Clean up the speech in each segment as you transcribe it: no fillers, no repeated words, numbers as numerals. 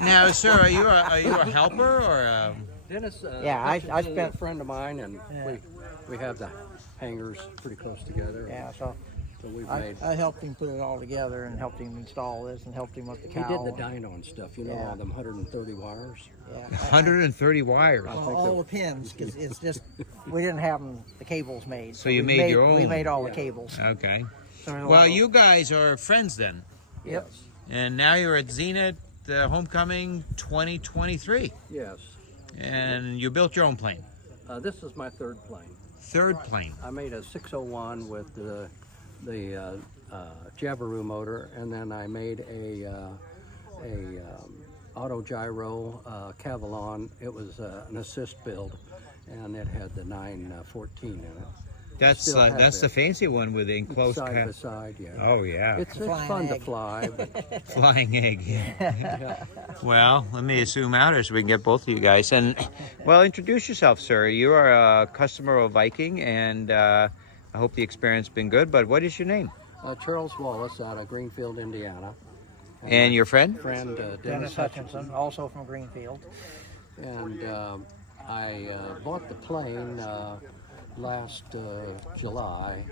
Now, sir, are you a helper or? Dennis, Yeah, I spent a friend of mine, and we have the hangars pretty close together. Yeah, so we've I, made. I helped him put it all together and helped him install this and helped him with the He cowl. did the dyno and stuff, you know, Yeah. all them 130 wires. Yeah, 130 wires. well, all the pins, because it's just we didn't have the cables made. So you we made your own. We made all the Yeah. cables. Okay. So there's a lot Well, of- you guys are friends then, Yep. and now you're at Zenith Homecoming 2023, Yes. and you built your own plane. This is my third plane. Third plane. I made a 601 with the Jabiru motor, and then I made a auto gyro Cavalon. It was an assist build, and it had the 914 in it. That's Still have that's it. the fancy one with the enclosed Side by cap. side, yeah. Oh yeah, It's Flying fun to egg. fly, but flying egg. Yeah. Well, let me zoom out so we can get both of you guys. And well, introduce yourself, sir. You are a customer of Viking, and I hope the experience has been good. But what is your name? Charles Wallace out of Greenfield, Indiana. And your friend? Friend Dennis Hutchinson, also from Greenfield. And I bought the plane last July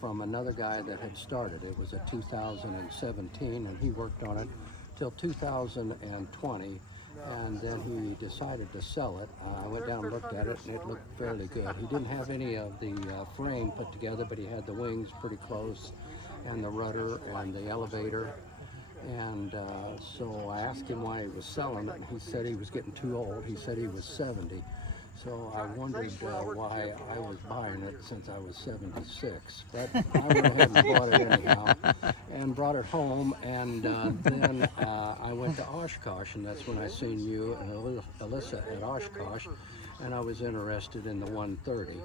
from another guy that had started. It was a 2017, and he worked on it till 2020, and then he decided to sell it. I went down and looked at it, and it looked fairly good. He didn't have any of the frame put together, but he had the wings pretty close, and the rudder and the elevator. And so I asked him why he was selling it, and he said he was getting too old. He said he was 70. So I wondered why I was buying it since I was 76. But I went ahead and bought it anyhow, and brought it home. And then I went to Oshkosh, and that's when I seen you and Alyssa at Oshkosh, and I was interested in the 130.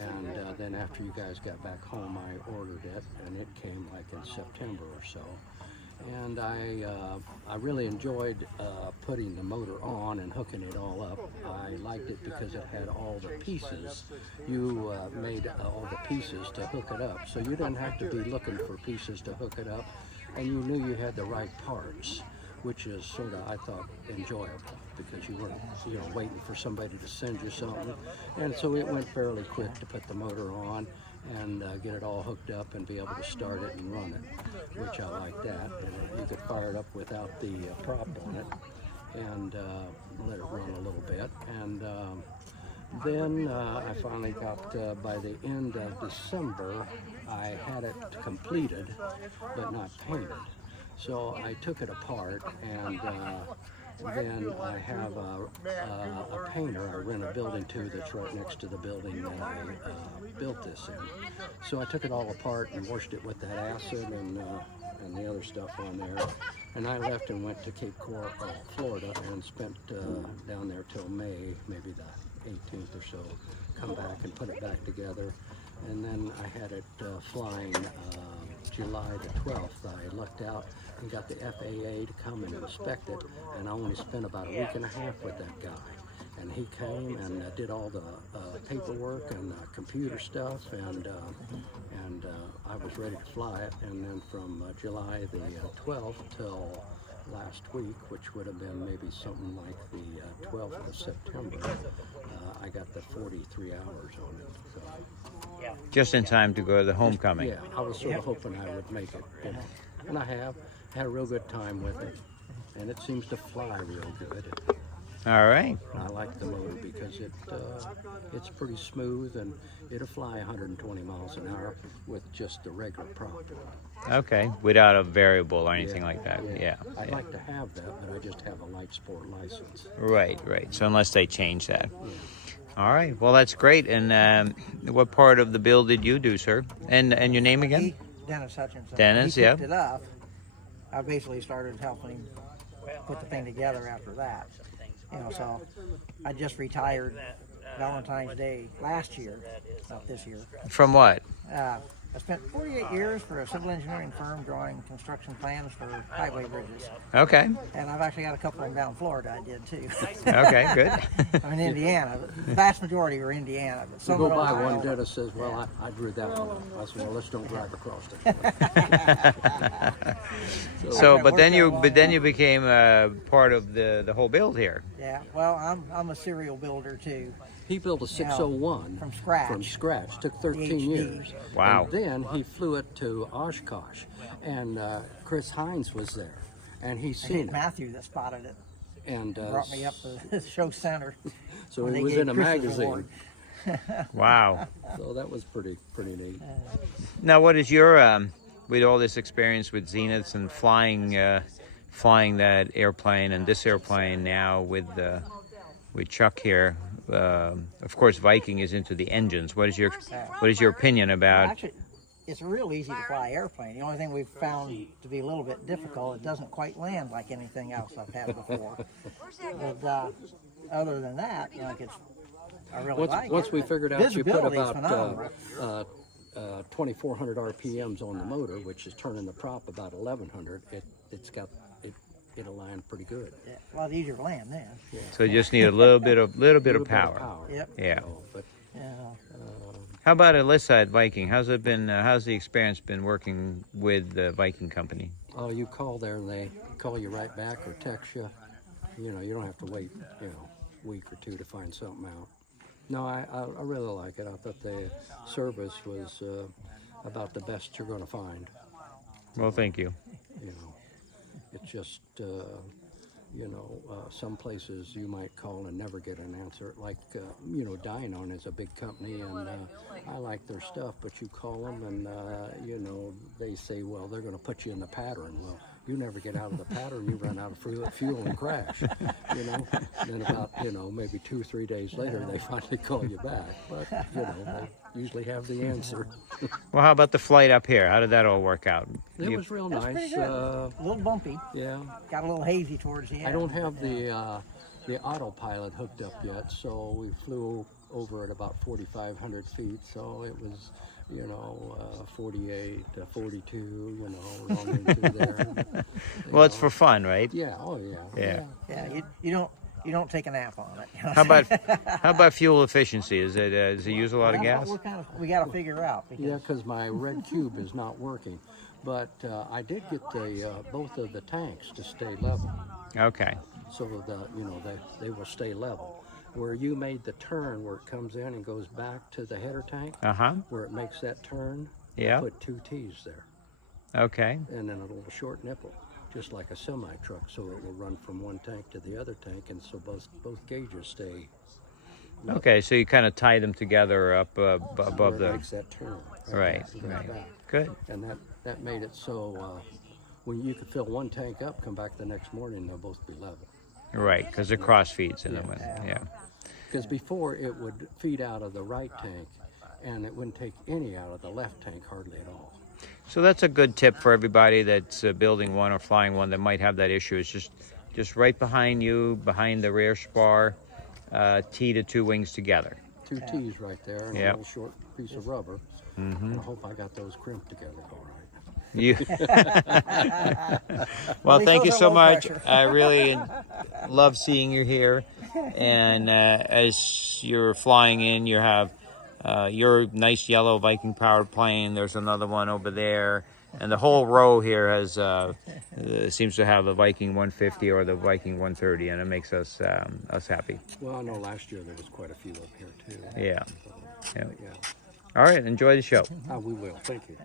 And then after you guys got back home, I ordered it, and it came like in September or so. And I really enjoyed putting the motor on and hooking it all up. I liked it because it had all the pieces. You made all the pieces to hook it up, so you didn't have to be looking for pieces to hook it up, and you knew you had the right parts, which is sort of, I thought, enjoyable because you weren't, waiting for somebody to send you something. And so it went fairly quick to put the motor on and get it all hooked up and be able to start it and run it, which I like that. And you could fire it up without the prop on it and let it run a little bit. And then I finally got, by the end of December, I had it completed but not painted. So I took it apart, and then I have a painter I rent a building to that's right next to the building that I built this in. So I took it all apart and washed it with that acid and the other stuff on there. And I left and went to Cape Coral, Florida, and spent down there till May, maybe the 18th or so. Come back and put it back together. And then I had it flying July the 12th. I lucked out and got the FAA to come and inspect it, and I only spent about a week and a half with that guy. And he came and did all the paperwork and computer stuff, and I was ready to fly it. And then from July the 12th till last week, which would have been maybe something like the 12th of September, I got the 43 hours on it. So, Just in time to go to the homecoming. yeah, I was sort of hoping I would make it, and I have had a real good time with it, and it seems to fly real good. All right. I like the motor because it's pretty smooth, and it'll fly 120 miles an hour with just the regular prop. Okay. Without a variable or anything like that. Yeah. I'd Yeah. like to have that, but I just have a light sport license. Right. So unless they change that. All right. Well, that's great. And what part of the build did you do, sir? And your name again? Dennis Hutchinson. Dennis, he yeah. picked it up. I basically started helping him put the thing together after that. So I just retired Valentine's Day last year, not this year. From what? I spent 48 years for a civil engineering firm drawing construction plans for highway bridges. Okay. And I've actually got a couple of them down in Florida I did too. Okay, good. I'm in Indiana. The vast majority were Indiana. But You some go of by Ohio. one dentist says, well, I drew that one. I said, well, let's don't drive across it. So, but then you became part of the whole build here. Yeah, well, I'm a serial builder too. He built a 601 from scratch. From scratch. Took 13 PhD. years. Wow. And then he flew it to Oshkosh, and Chris Hines was there, and he's seen it. Matthew that spotted it. And Brought me up to the show center. so when it they was gave in a Chris's magazine. award. Wow. So that was pretty neat. Now, what is your with all this experience with Zeniths and flying that airplane and this airplane now with Chuck here? Of course, Viking is into the engines. What is your opinion Well, about? actually, it's real easy to fly airplane. The only thing we've found to be a little bit difficult, it doesn't quite land like anything else I've had before. But other than that, I really like it. Once we figured out you put Visibility is about phenomenal. 2,400 RPMs on the motor, which is turning the prop about 1,100, it aligned pretty good. Yeah, a lot easier to land then. So you just need a little bit of power. Yep. Yeah. So, but Yeah. How about at Lisside Viking? How's it been? How's the experience been working with the Viking company? oh, you call there and they call you right back or text you. You don't have to wait, a week or two to find something out. No, I really like it. I thought the service was about the best you're going to find. Well, thank you. It's just, some places you might call and never get an answer. Like, Dynon is a big company, and I like their stuff, but you call them and, they say, well, they're going to put you in the pattern. Well, you never get out of the pattern, you run out of fuel and crash, Then about, maybe 2 or 3 days later, they finally call you back. But, they usually have the answer. Well, how about the flight up here? How did that all work out? It was real That's nice. pretty good. A little bumpy. Yeah. Got a little hazy towards the end. I don't have the autopilot hooked up yet, so we flew over at about 4,500 feet, so it was 48, 42, running through there. Well, it's for fun, right? Yeah, oh yeah. Yeah. Yeah, you don't take a nap on it. How about fuel efficiency? Does it use a lot of gas? We got to figure out. Because Yeah, because my red cube is not working, but I did get both of the tanks to stay level, Okay. so they will stay level. Where you made the turn, where it comes in and goes back to the header tank, where it makes that turn, Yeah. put 2 T's there, Okay. and then a little short nipple, just like a semi truck, so it will run from one tank to the other tank, and so both gauges stay. Okay. So you kind of tie them together up above where it the. makes that turn. Right. It goes Right. back. Good. And that made it so when you could fill one tank up, come back the next morning, they'll both be level. Right, because it cross feeds in the one. Yeah. Because before it would feed out of the right tank, and it wouldn't take any out of the left tank hardly at all. So that's a good tip for everybody that's building one or flying one that might have that issue. It's just right behind you, behind the rear spar, tee the 2 wings together. 2 T's right there, and Yep. a little short piece of rubber. And I hope I got those crimped together all right. You. Well, He thank you feels so that low much. pressure. I really love seeing you here. And as you're flying in, you have your nice yellow Viking powered plane. There's another one over there. And the whole row here has seems to have a Viking 150 or the Viking 130, and it makes us happy. Well, I know last year there was quite a few up here too. Yeah. So, Yeah. yeah. All right. Enjoy the show. We will. Thank you.